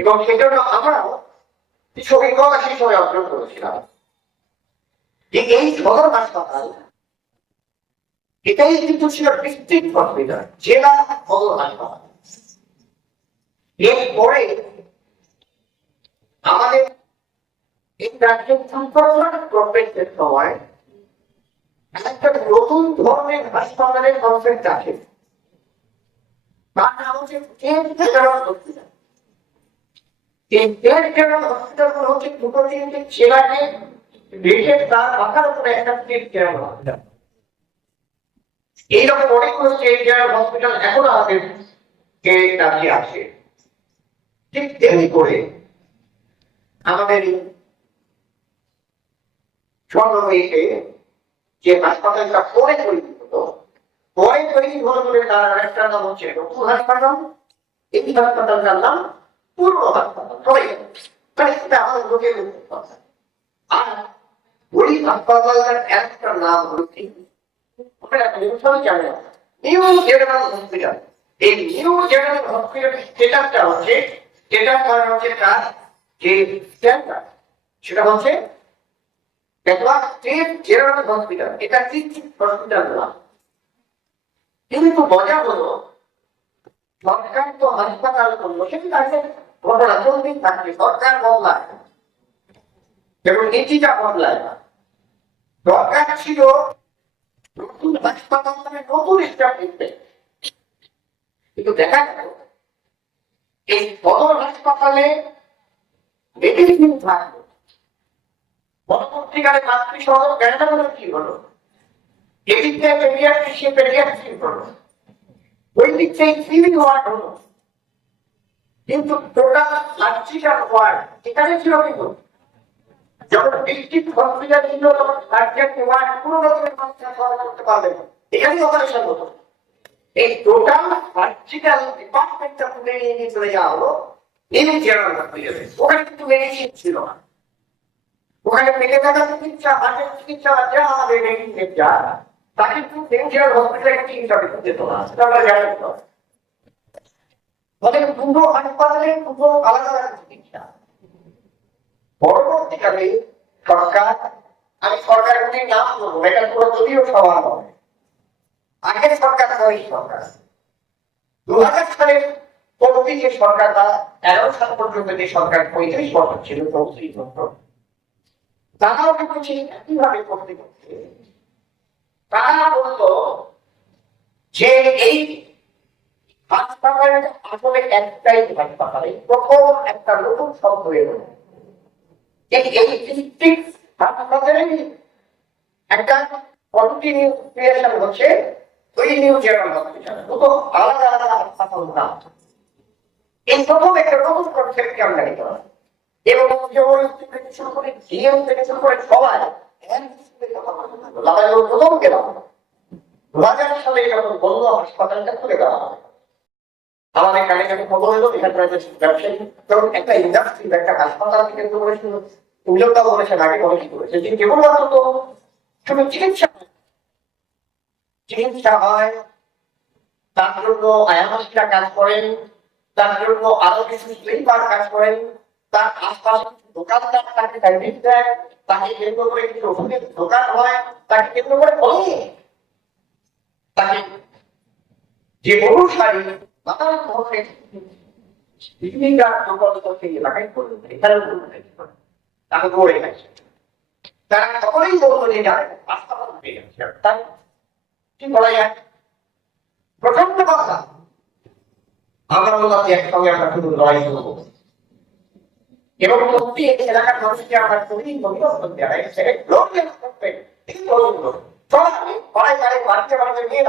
এবং সেজন্য আমরাও কিছু অভিজ্ঞতা সেই সময় অর্জন করেছিলাম যে এই সদর হাসপাতাল এটাই কিন্তু ছিল ডিস্ট্রিক্ট হসপিটাল, জেলা সদর হাসপাতাল। এরপরে আমাদের এই রাজ্যের গভর্নমেন্টের সময় একটা নতুন ধরনের হাসপাতালের কনসেপ্ট আছে, তার নাম হচ্ছে জেনারেল হসপিটাল। এই জেনারেল হসপিটাল হচ্ছে দুটো তিনটে জেলাকে রেখে তার মাথার উপরে একটা জেনারেল হসপিটাল। এইরকম অনেকগুলো স্টেট জেনারেল হসপিটাল এখন আমাদের রাজ্যে আছে। ঠিক তেমনি করে আমাদের স্বর্ণময়ীতে যে হাসপাতালটা পরে তৈরি হতো, পরে তৈরি হলো বলে তার একটা নাম হচ্ছে নতুন হাসপাতাল। এই হাসপাতালটার নাম পূর্ব হাসপাতাল। সবাই আমাদের লোকের কথা। আর ওই হাসপাতালের একটা নাম হচ্ছে নিউ জেনারেল হসপিটাল। এই নিউ জেনারেল হসপিটাল সেটাটা হচ্ছে, যেটার কারণ হচ্ছে তার যে স্ট্যান্ডার্ড সেটা হচ্ছে স্টেট জেনারেল হসপিটাল, এটা ডিস্ট্রিক্ট হসপিটাল না। কিন্তু মজা হলো সরকার তো হাসপাতাল করলো, সেটা ঘটনা চলতেই থাকবে, সরকার বদলায় এবং নীতিটা বদলায় না। দরকার ছিল নতুন হাসপাতাল মানে নতুন এস্টাবলিশমেন্ট, কিন্তু দেখা গেল এই সদর হাসপাতালে মেডিসিন থাকলো, পরবর্তীকালে মাতৃ সদর কেন্দ্র কি হলো, এদিক থেকে পেডিয়াট্রিক হলো, ওই দিক থেকে সিভিল ওয়ার্ড হলো, কিন্তু টোটাল সার্জিক্যাল ওয়ার্ড এখানে ছিল কিন্তু যখন ডিস্ট্রিক্ট হসপিটাল ছিল তখন সার্জিক্যাল ওয়ার্ড কোনো রকমের মানুষরা করতে পারবে না, এখানেই অপারেশন হতো। এই টোটাল সার্জিক্যাল ডিপার্টমেন্টটা তুলে নিয়ে চলে যাওয়া হলো নিউ জেনারেল হসপিটালে। ওখানে কিন্তু মেডিসিন ছিল না, ওখানে পেটে ব্যথা চিকিৎসা, হার্টের চিকিৎসা, যা আমাদের মেডিসিনের যা, তা কিন্তু নিউ জেনারেল হসপিটালে চিকিৎসা যেত না, সেটা আমরা জানি। দুটো হাসপাতালে দুটো আলাদা আলাদা চিকিৎসা। পরবর্তীকালে সরকার, আমি সরকারের নাম বলবো, এটা পুরো দলীয় সভা নয়, আগের সরকার ওই সরকার 2000 সালের পরবর্তী যে সরকারটা 11 সাল পর্যন্ত যে সরকার 35 বছর ছিল, 34 বছর, তারাও কিন্তু কিভাবে করতে করতে তারা বললো যে এই হাসপাতাল আসলে একটাই হাসপাতাল। প্রথম একটা নতুন শব্দ এলো, হাসপাতালের একটা কন্টিনিউ ক্রিয়েশন হচ্ছে ওই নিউ জেনারেল হসপিটাল, দুটো আলাদা আলাদা হাসপাতাল না। এই প্রথম একটা নতুন কনসেপ্টকে আমরা নিতে পারি এবং শুরু করে জিএম থেকে শুরু করে সবাই প্রথম গেলাম 2000 সালে যখন বলল হাসপাতালটা খুলে দেওয়া হয়, আমাদের কানে কানে খবর হলো এখানে ব্যবসায়ী ধরুন একটা ইন্ডাস্ট্রি একটা হাসপাতাল থেকে শুরু করে উল্লেখটা বলেছেন আগে অনেক করেছে যে কেবলমাত্র তো শুধু চিকিৎসা হয়, তার জন্য আয়ামাসিরা কাজ করেন, তার জন্য আরো কিছু স্লিপার কাজ করেন, তার আশপাশে দোকানদার তাকে সার্ভিস দেয়, তাকে কেন্দ্র করে কিছু ওষুধের দোকান হয়, তাকে কেন্দ্র করে তাকে যে অনুসারী নানান ধরনের জীবিকা দুর্বল করতে এলাকায় তাকে গড়ে গেছে। তারা সকলেই বলতো যে হাসপাতাল হয়ে গেছে, তাই কি বলা যায় প্রচন্ড কথা। আমরা বললাম যে একসঙ্গে আমরা শুধু লড়াই করবো এবং সত্যি এলাকার মানুষকে আমরা খুবই অভিনন্দন জানাই, বাড়িতে বাড়িতে নিয়ে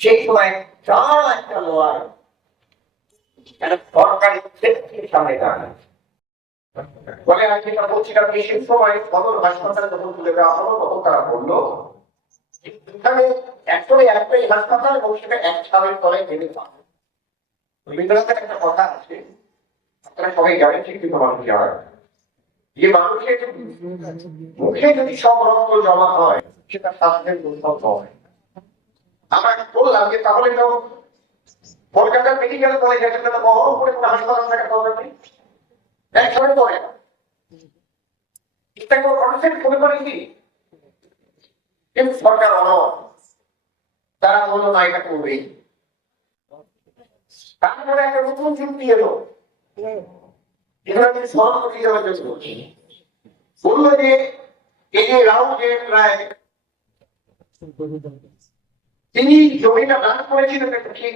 সেই সময় একটা লোয়ার সরকারি সামনে দাঁড়ায় বলে আমি যেটা বলছিলাম সেই সময় সদর হাসপাতালে যখন তুলে দেওয়া হলো তখন তারা বললো এখানে একটাই হাসপাতাল এবং সেটা এক ছাদের তলায় ভেবে পাবে। রবীন্দ্রনাথের একটা কথা আছে, আপনারা সবাই জানেন, শিক্ষিত মানুষ জানেন, যে মানুষের মুখে যদি সব রক্ত জমা হয় সেটা স্বাস্থ্যের দুর্বল হয়। আমরা বললাম যে তাহলে তো কলকাতার মেডিকেল কলেজ আছে, বহরমপুরে কোনো হাসপাতাল থাকা দরকার নেই, একসাথে পড়ে না। এটা কোনো কনসেপ্ট হতে পারে কি? কিন্তু সরকার তারা বললো না, এটা করবেই। তারপরে একটা নতুন যুক্তি এলো, এখানে আমি স্মরণ করতে যাওয়ার জন্য বললো যে এই যে রাউন্ডের প্রায় তিনি জমিটা দান করেছিলেন, এটা ঠিক,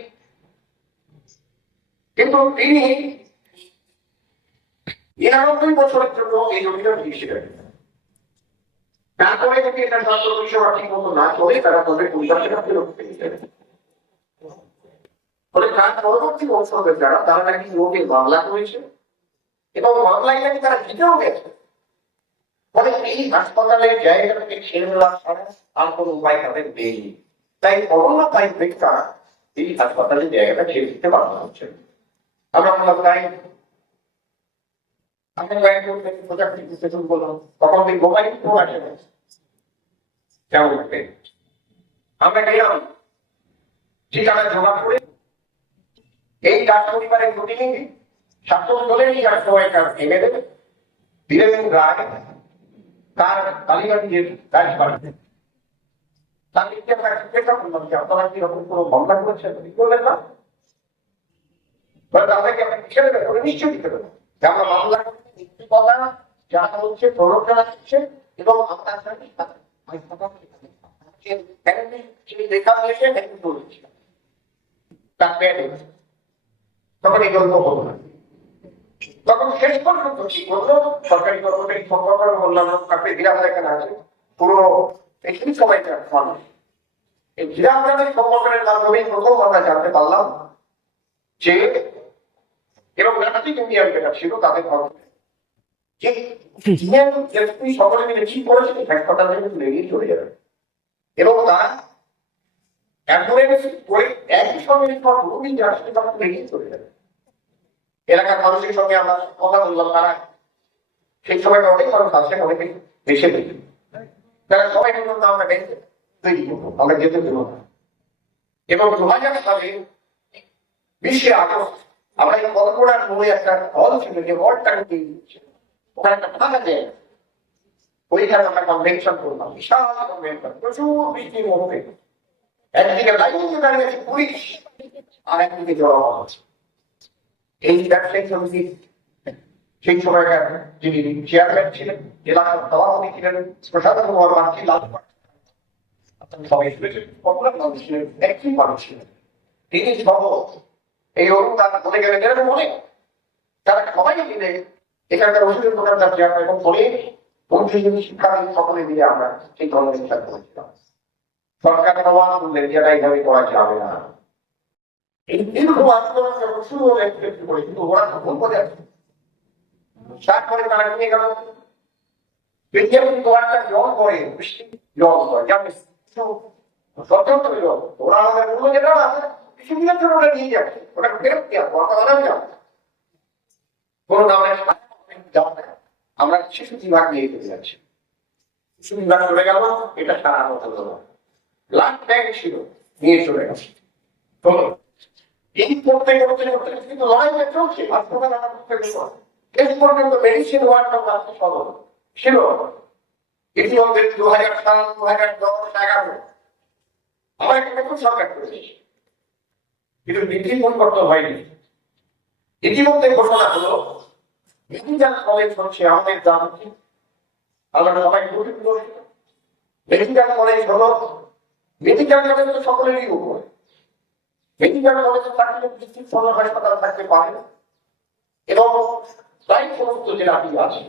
কিন্তু তিনি 99 বছরের জন্য এই জমিটা দিয়েছিলেন। তারপরে যদি এটা সরকার পরিষেবা ঠিক মতো না চলে, তারা তাদের 50 টাকা ফেরত পেয়ে যাবে। ফলে তার পরবর্তী বছরের যারা, তারা নাকি লোকে মামলা করেছে এবং মামলায় নাকি তারা জিতেও গেছে। ফলে এই হাসপাতালের জায়গাটাকে ছেড়ে দেওয়া ছাড়া আর কোনো উপায় তাদের নেই। তাই করোনা টাইম থেকে তারা এই হাসপাতালের জায়গাটা ছেড়ে দিতে বাধ্য হচ্ছে। আমরা বললাম তাই, আমি বললাম তখন মোবাইল কেমন লাগবে। আমরা গেলাম, ঠিকানা জমা করে এই ডাক পরিবারের প্রতিনিধি শাসক দলের এমএলএ বীরেন রায় তার কালীগঞ্জের রাজবাড়িতে তাদেরকে আমরা জিজ্ঞাসা করলাম যে আপনারা কি রকম কোনো মামলা করেছেন? বললেন না। তাদেরকে আমরা হিসেবে করে নিশ্চয় দিতে পারবো যে আমরা মামলা করতে কথা যা হচ্ছে প্ররোচনা দিচ্ছে এবং আমরা লেখা হয়েছে তখন এই গল্প হলো না। তখন শেষ পর্যন্ত কি করলো, সরকারি কর্মচারী সম্পর্ক বললাম আপনি বিরাট এখানে আছে পুরো এই সময়টা মানুষ এই বিরাটের সম্পর্কের মাধ্যমে প্রথম আমরা জানতে পারলাম যে এবং রাজনৈতিক ইন্ডিয়ান যেটা ছিল তাদের সকলে মিলে ঠিক করেছে হাসপাতাল থেকে লেগেই চলে যাবে এবং তারা অ্যাম্বুলেন্স করে একই সঙ্গে রোগী যে আসলে তখন লেগেই চলে যাবে। এলাকার মানুষের সঙ্গে আমরা কথা বললাম, তারা সেই সময় অনেক মানুষ আসেন, অনেকে বেশি দিই, তারা সবাই বললাম আমরা ব্যাংকে তৈরি করবো, আমরা যেতে দেবো না। এবং 2000 সালে 20শে আগস্ট আমরা এই কলকাতার বই একটা হল ছিল, যে হলটাকে তৈরি করছে, ওখানে একটা ফাঁকা দেয়, ওইখানে আমরা কনভেনশন করলাম, বিশাল কনভেনশন, প্রচুর বৃষ্টির মধ্যে একদিকে লাইনে দাঁড়িয়ে আছে পুলিশ আর একদিকে জড়ো হচ্ছে এই ব্যবসায়ী সমিতির সেই সময়কার যিনি চেয়ারম্যান ছিলেন, এলাকার সভাপতি ছিলেন প্রসাদ কুমার মাঝি, লাল সবাই ছিলেন, একই মানুষ ছিলেন। তিনি সহ এই অনুদান বলে গেলেন এরকম অনেক, তারা সবাই মিলে এখানকার ওষুধের দোকানদার চেয়ারম্যান এবং বলে বন্ধু শিক্ষার্থী সকলে মিলে আমরা সেই ধরনের হিসাব করেছিলাম। সরকার প্রমাণ করলেন যেটা এইভাবে করা যাবে না। এই দীর্ঘ আন্দোলন যখন শুরু হলে করে, কিন্তু ওরা তো ভুল করে আছে। তারপরে তারা নিয়ে গেল বিজ্ঞাপনটা জল করে, বৃষ্টি জল করে, স্বতন্ত্র জল, ওরা আমাদের বললো যে না কৃষিবিদের জন্য ওরা নিয়ে যাচ্ছে, ওটা ফেরত দেওয়া, ওটা আনানো যাবে কোনো ধরনের আমরা শিশু বিভাগ নিয়ে চলে যাচ্ছি। শিশু বিভাগ চলে গেল, এটা সারা হতো না, লাখ ব্যাগ ছিল নিয়ে চলে গেছে। এই করতে করতে করতে কিন্তু লড়াইটা চলছে, শেষ পর্যন্ত মেডিসিন ওয়ার্ডটা সদর ছিল। ইতিমধ্যে 2000 সাল 2010-11 আমার একটা নতুন সরকার করেছে, কিন্তু নীতি পরিবর্তন হয়নি। ইতিমধ্যে ঘোষণা হলো মেডিকেল কলেজ হচ্ছে আমাদের দাম, আমরা সবাই মেডিকেল কলেজ হলো, মেডিকেল কলেজ তো সকলেরই উপর, মেডিকেল কলেজে থাকলে ডিস্ট্রিক্ট সদর হাসপাতাল থাকতে পারে এবং প্রায় সমস্ত জেলাটি আছে।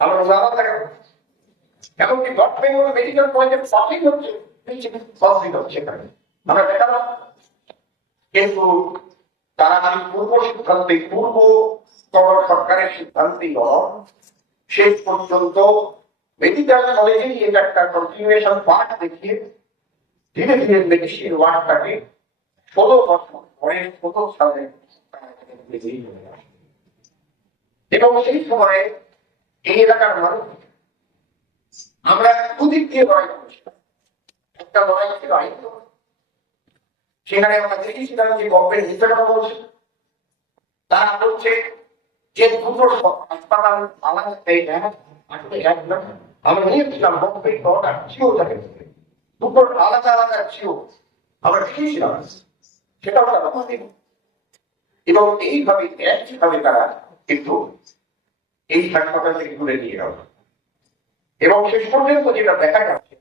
আমরা উদাহরণ দেখাবো, এমনকি নর্থ বেঙ্গল মেডিকেল কলেজের পাশেই হচ্ছে সেখানে আমরা দেখালাম। কিন্তু তারা পূর্ব সিদ্ধান্তে, পূর্ব সরকারের সিদ্ধান্তে শেষ পর্যন্ত মেডিকেল কলেজেই এটা একটা কন্টিনিউশন পার্ট দেখিয়ে ধীরে ধীরে মেডিসিন ওয়ার্ডটাকে 16 বছর পরে 16 সালে এবং সেই সময়ে এই এলাকার মানুষ আমরা দুদিক দিয়ে লড়াই করছিলাম। একটা লড়াই ছিল আইন, সেখানে আমরা দেখেছিলাম যে গভর্নমেন্ট মিথ্যা কথা বলছে। তারা বলছে যে দুটো হাসপাতাল আলাদা আসলে এক না, আমরা নিয়েছিলাম গভর্নমেন্ট অর্ডার জিও থাকে, দুটো আলাদা আলাদা জিও আমরা দেখেছিলাম, সেটাও তারা মানেন। এবং এইভাবে একইভাবে তারা কিন্তু এই হাসপাতাল থেকে তুলে নিয়ে গেল। এবং শেষ পর্যন্ত যেটা দেখা যাচ্ছে,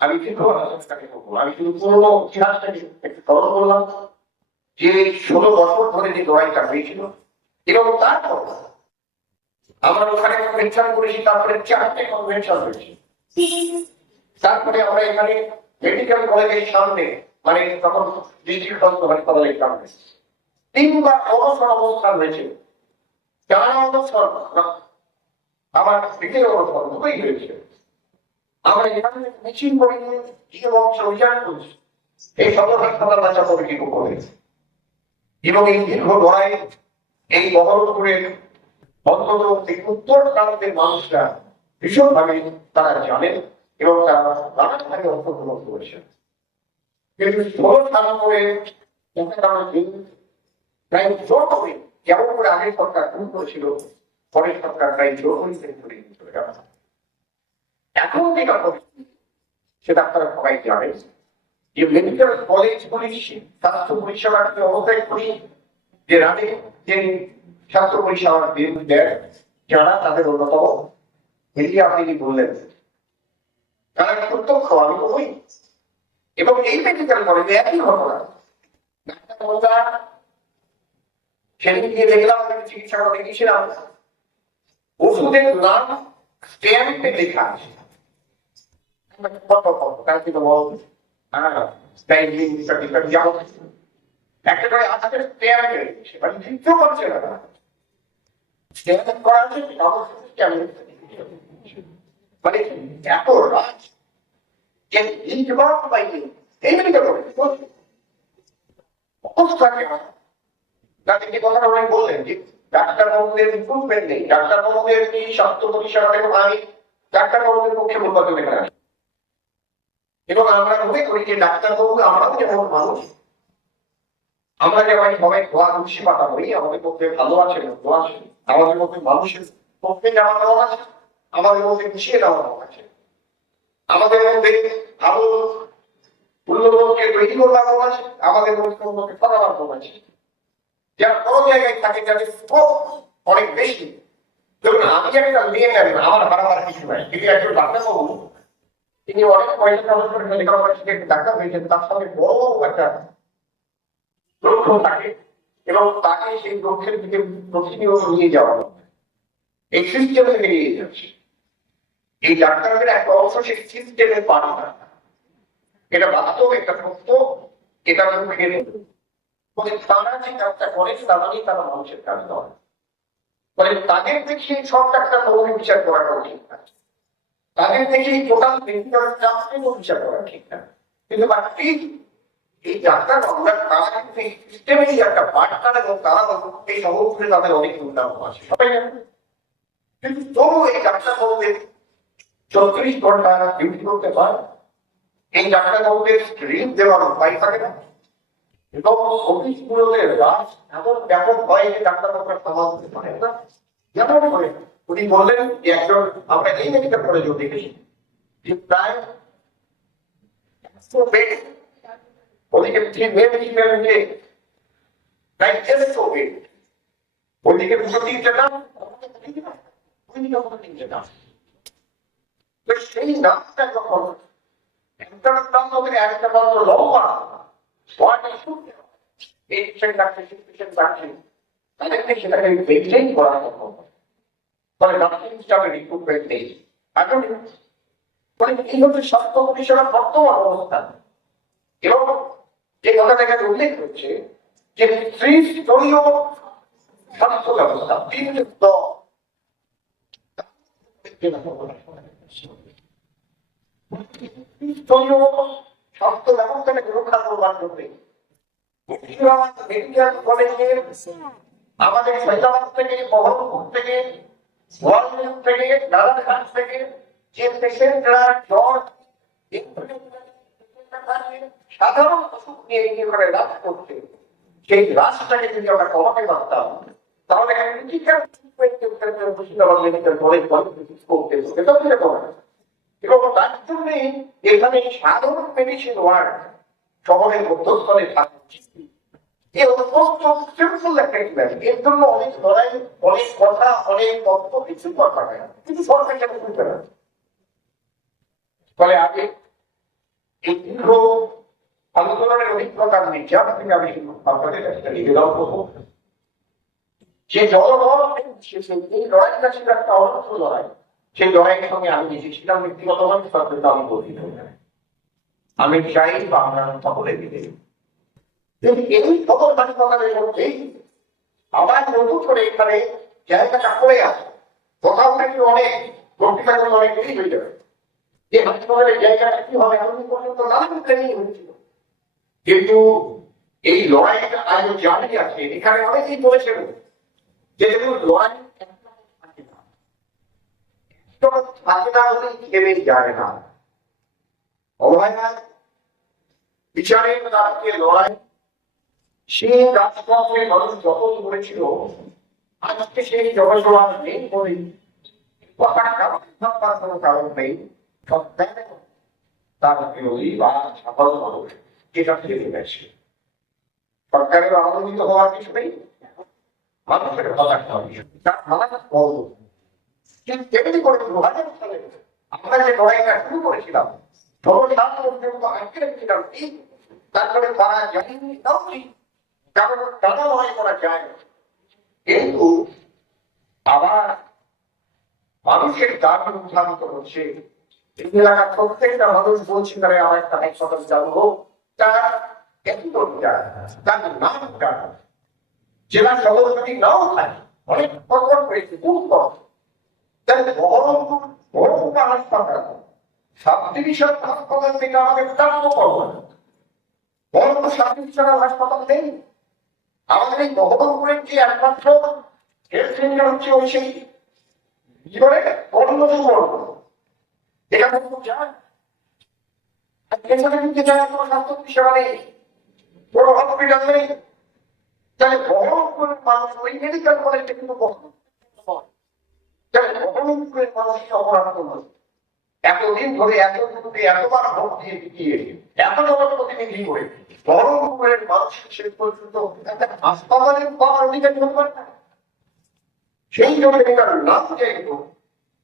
আমি কিন্তু আমি শুধু পুরোনো ইতিহাসটাকে একটু স্মরণ করলাম যে 16 বছর ধরে যে লড়াইটা হয়েছিল, এবং তারপর আমরা ওখানে কনভেনশন করেছি, তারপরে 4টে কনভেনশন হয়েছে, তারপরে আমরা এখানে মেডিকেল কলেজের সামনে, মানে তখন ডিস্ট্রিক্ট হাসপাতালের সামনে 3বার অবসর অবস্থান হয়েছে। টানা অবসর, আমার পিঠের অবসর দুটোই হয়েছে। আমরা এখানে মিছিল করে নিয়ে বংশ অভিযান করছি এই সদর হাসপাতাল বাঁচানোর কি করে। এবং এই দীর্ঘ লড়াই এই বহরমপুরের অন্তত এই উত্তর প্রান্তের মানুষরা ভীষণভাবে তারা জানেন এবং তারা নানাভাবে অংশগ্রহণ করেছেন। কিন্তু 16 সাল করে প্রায় জোর করে, যেমন করে আগের সরকার শুরু করেছিল, পরের সরকার প্রায় জোর করে এখন যেটা পরিস্থিতি সেটা আপনারা সবাই জানেন যে মেডিকেল কলেজগুলি স্বাস্থ্য পরিষেবার অবস্থায় করি যে রাতে যে স্বাস্থ্য পরিষেবার দেয় যারা তাদের অন্যতম মিডিয়া আপনি বললেন তারা প্রত্যক্ষ আমি বলি। এবং এই মেডিকেল কলেজে একই ঘটনা, সেদিন গিয়ে দেখলাম চিকিৎসা করে গিয়েছিলাম, ওষুধের নাম স্ট্যাম্পে লেখা আছে, একটা করে আজকের স্ট্যাম্পে সেটা দিতেও পারছে না, স্ট্যাম্প করা আছে মানে এত রাজ যে এই মেডিকেল অবস্থা কেমন। তাতে যে কথাটা উনি বললেন যে ডাক্তার বাবুদের ইমপ্রুভমেন্ট নেই, ডাক্তার বাবুদের কি স্বাস্থ্য পরিষেবা দেখুন, আমি ডাক্তার বাবুদের পক্ষে বলবো না। এবং আমরা মনে করি যে ডাক্তার বাবু আমরাও যেমন মানুষ, আমরা যেমন সবাই ধোয়া তুলসী পাতা বলি, আমাদের পক্ষে ভালো আছে মন্দ আছে, আমাদের মধ্যে মানুষের পক্ষে যাওয়া দেওয়া আছে, আমাদের মধ্যে মিশিয়ে দেওয়া দেওয়া আছে, আমাদের মধ্যে ভালো উন্নতকে তৈরি করার আছে, আমাদের মধ্যে উন্নতি করার আছে, যারা কোনো জায়গায় থাকে যাদের স্কোপ অনেক বেশি। ধরুন আমি একটা মেয়ে নেন, আমার বাড়াবার কিছু নাই, কিন্তু একজন ডাক্তার বাবু তিনি অনেক পয়সা খরচ করে লেখাপড়া শিখে ডাক্তার হয়েছেন, তার সঙ্গে বড় একটা লক্ষ্য থাকে এবং তাকে সেই লক্ষ্যের দিকে প্রতিনিয়ত নিয়ে যাওয়া এই সিস্টেম থেকে নিয়ে যাচ্ছে। এই ডাক্তারদের একটা অংশ সেই সিস্টেমের পার্ট না, এটা বাস্তব, এটা সত্য, এটা মেনে তারা যে কাজটা করে তাদেরই তারা মানুষের কাজ নয়। মানে তাদের দেখে সব ডাক্তার বাবুকে বিচার করাটা ঠিক না, তাদের থেকে টোটাল মেডিকেল স্টাফকেও বিচার করা ঠিক না। কিন্তু এই ডাক্তার বাবুরা তারা কিন্তু এই সিস্টেমেরই একটা পার্টনার এবং তারা এই সমগ্রে তাদের অনেক উন্নয়ন আছে সবাই জানেন। কিন্তু তবু এই ডাক্তার বাবুদের 34 ঘন্টা ডিউটি করতে পারে, এই ডাক্তার বাবুদের রিলিফ দেওয়ার উপায় থাকে না, এবং অফিসগুলোতে রাশ এমন ব্যাপক হয় যে ডাক্তার বাবুরা সামাল দিতে পারে না। যেমন করে উনি বললেন যে একজন, আমরা এই মেডিকেল কলেজেও দেখেছি যে প্রায় 100 বেড, ওদিকে মেয়ে ফিমেল নিয়ে প্রায় 150 বেড, ওইদিকে 2-3টে নাম, সেই নামটা যখন একটা নাম হবে একটা মাত্র লম্বা তাদেরকে সেটাকে মেনটেন করা সম্ভব, ফলে নার্সিং স্টাফের রিক্রুটমেন্ট নেই। এখন এই হচ্ছে স্বাস্থ্য পরিষেবার বর্তমান অবস্থা। এবং যে কথাটা এখানে উল্লেখ হচ্ছে যে ত্রিস্তরীয় স্বাস্থ্য ব্যবস্থা, 3 স্তর, স্বাস্থ্য ব্যবস্থাটাকে রক্ষা করবার জন্য মেডিকেল কলেজের আমাদের শৈশব থেকে, বহরমপুর থেকে, গোয়ালপুর থেকে, নারায়ণগঞ্জ থেকে যে পেশেন্টরা জ্বর সাধারণ অসুখ নিয়ে করে রাজ করছে, সেই রাজটাকে যদি আমরা কমাতে পারতাম তাহলে এবং তার জন্যই এখানে সাধারণ মেডিসিন ওয়ার্ড শহরের মধ্যস্থলে থাকা উচিত। এর জন্য অনেক লড়াই, অনেক কথা, অনেক তথ্য কিছু কথা হয় না, কিন্তু সরকার সেটা শুনতে পারে। ফলে আগে এই দীর্ঘ আন্দোলনের অভিজ্ঞতার নির্যাত থেকে আমি আপনাদের কাছে নিবেদন করবো, যে জনগণ এই লড়াইটা ছিল একটা অনন্ত লড়াই। সেই লড়াইয়ের সঙ্গে আমি এসেছিলাম ব্যক্তিগতভাবে, সরকার আমি গঠিত। আমি চাই বাংলা সকলে দিতে এই সকল হাসপাতালের মধ্যেই আবার নতুন করে এখানে জায়গাটা পড়ে আছে। কোথাও নাকি অনেক বক্তৃতাগুলো অনেক দেরি হয়ে যাবে, যে হাসপাতালের জায়গাটা কি হবে এমন পর্যন্ত নানান প্ল্যানিং হয়েছিল। কিন্তু এই লড়াইটা আজ জানি আছে, এখানে অনেকেই বলেছেন যে দেখুন লড়াই থাকে না হলে থেমে যায় না। অবহেলা বিচারের রাজ্যে লড়াই সেই রাজপথে মানুষ যখন করেছিল, আজকে সেই জনসভার নেই বলে কোনো কারণ নেই। তার বিরোধী বা সাধারণ মানুষ যেটা ফেলে গেছে, সরকারের আনন্দিত হওয়ার কিছু নেই, মানুষের হতাশা হবে। কিন্তু তেমনি করে 2000 সালে আমরা যে লড়াইটা শুরু করেছিলাম, পর্যন্ত আটকে রেখেছিলাম, তারপরে করা যায়নি, কারণ টানা লড়াই করা যায়। কিন্তু আবার মানুষের দাবি উত্থাপিত হচ্ছে, এলাকার প্রত্যেকটা মানুষ বলছে তারা আমার একটা হাসপাতাল চালু হোক, তার তার নামটা জেলা সভাপতি নাও থাকে, অনেক প্রকট হয়েছে, খুব কম। বহরমপুর হাসপাতাল সাব ডিভিশন হাসপাতাল থেকে আমাদের প্রাপ্য করবো না। বহরমপুর সাব ডিভিশনাল হাসপাতাল নেই। আমাদের এই বহরমপুরের যে একমাত্র হেলথ সেন্টার হচ্ছে ওই সেই কি বলে অন্য সুবর্ণ, এখানে যায় কিন্তু যায় কোনো স্বাস্থ্য পরিষেবা নেই, কোনো হসপিটাল নেই। তাহলে বহরমপুরের মানুষ ওই মেডিকেল কলেজটা কিন্তু এতদিন ধরে এতবার ভোট দিয়ে দিয়ে এত জনপ্রতিনিধি করে বহরমপুরের মানুষ শেষ পর্যন্ত হাসপাতালের পাওয়ার অধিকার করবেন না। সেই জন্য এটার নাম চাইব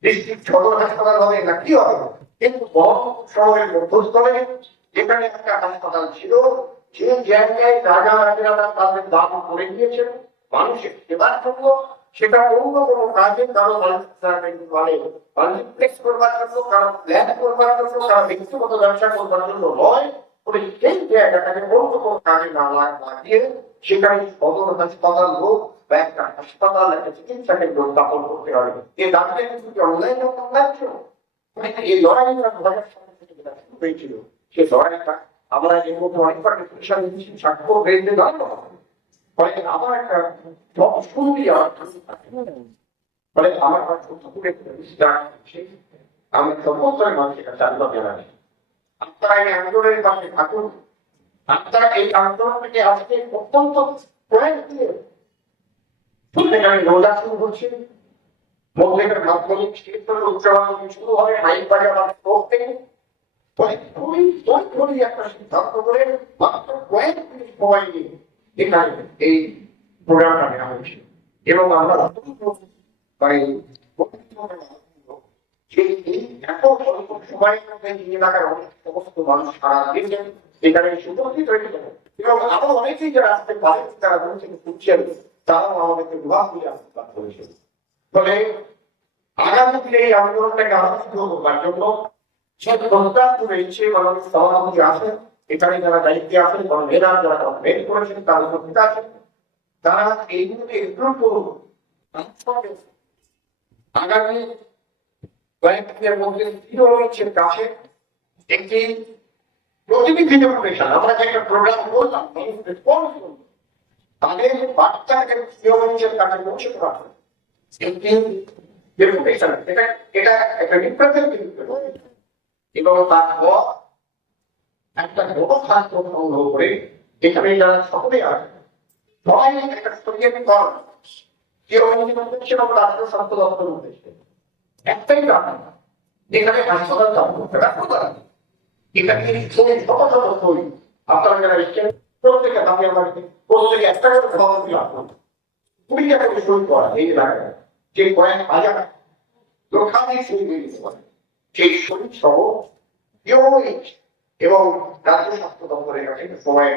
ডিস্ট্রিক্ট সদর হাসপাতাল হবে না কি হবে, কিন্তু বহরমপুর শহরের মধ্যস্থলে যেখানে একটা হাসপাতাল ছিল, সেই জায়গায় রাজা রাজারা তাদের দাম করে দিয়েছেন মানুষের সেবার জন্য। সেটা অন্য কোনো কাজে কারো মাল্টিপ্লেক্স করবার জন্য, কারো প্ল্যান করবার জন্য, কারো ব্যক্তিগত ব্যবসা করবার জন্য নয়, সেই জায়গাটাকে অন্য কোনো কাজে না লাগিয়ে সেখানে সদর হাসপাতাল হোক বা একটা হাসপাতাল, একটা চিকিৎসা কেন্দ্র স্থাপন করতে হবে। এই দাবিটা কিন্তু অনলাইন এই লড়াইটা 2000 সাল থেকে হয়েছিল। সেই লড়াইটা আমরা এর মধ্যে অনেকবার স্বাক্ষর বেঁধে দাঁড়ানো ফলে আমার একটা শুনবি ফলে আমার আমি সমস্ত মানুষের কাছে আন্দোলন জানাই, আপনারা এই আন্দোলনের পাশে থাকুন। আপনারা এই আন্দোলন থেকে আজকে অত্যন্ত প্রয়াস দিয়ে আমি রোজা শুরু করছি, মধ্যেকার মাধ্যমিক উচ্চ মাধ্যমিক শুরু হবে, হাই বাজার করতে একটা সিদ্ধান্ত করে মাত্র কয়েক মিনিট সময় নিয়ে এখানে এই প্রোগ্রামটা নেওয়া হয়েছে। এবং আমরা সময়ের মধ্যে এলাকার অনেক সমস্ত মানুষ সারা দিয়েছেন এখানে সুপস্থিত হয়েছে এবং আরো অনেকেই যারা আসতে পারেন তারা দূর থেকে খুঁজছেন, তারাও আমাদেরকে বিভাগ দিয়ে আশীর্বাদ করেছেন। ফলে আগামী দিনে এই আন্দোলনটাকে আলোচিত করবার জন্য সে প্রস্তাব রয়েছে, মাননীয় সভাপতি আছেন, এখানে যারা দায়িত্বে আছেন, মেধা যারা কমপ্লেন করেছেন, তাদের উপস্থিত আছেন, তারা এইগুলোকে ইমপ্রুভ করুন। আগামী কয়েকদিনের মধ্যে রয়েছে কাছে একটি প্রতিনিধি ডেপুটেশন, আমরা যে একটা প্রোগ্রাম করলাম তাদের বার্তাকে কাছে পৌঁছতে পারবে একটি ডেপুটেশন, এটা একটা রিপ্রেজেন্টেটিভ এবং তারপর একটা বড় খাস সংগ্রহ করে এখানে যারা সকলেই আছে সবাই একটা শরীরের কর কেউ উদ্দেশ্যে আমরা রাষ্ট্র স্বাস্থ্য দপ্তরের উদ্দেশ্যে একটাই কারণ যেখানে হাসপাতাল হাসপাতাল এখানে শত শত বই আপনারা যারা এসছেন প্রত্যেকে দামের বাড়িতে প্রত্যেকে একটা করে খাওয়া লাভ করুন 20 টাকা করে সই করা এই এলাকায় যে কয়েক হাজার লোকাধিক সই বেরিয়ে পড়ে সেই শরীর সহ এবং রাজ্য স্বাস্থ্য দপ্তরের কাছে সময়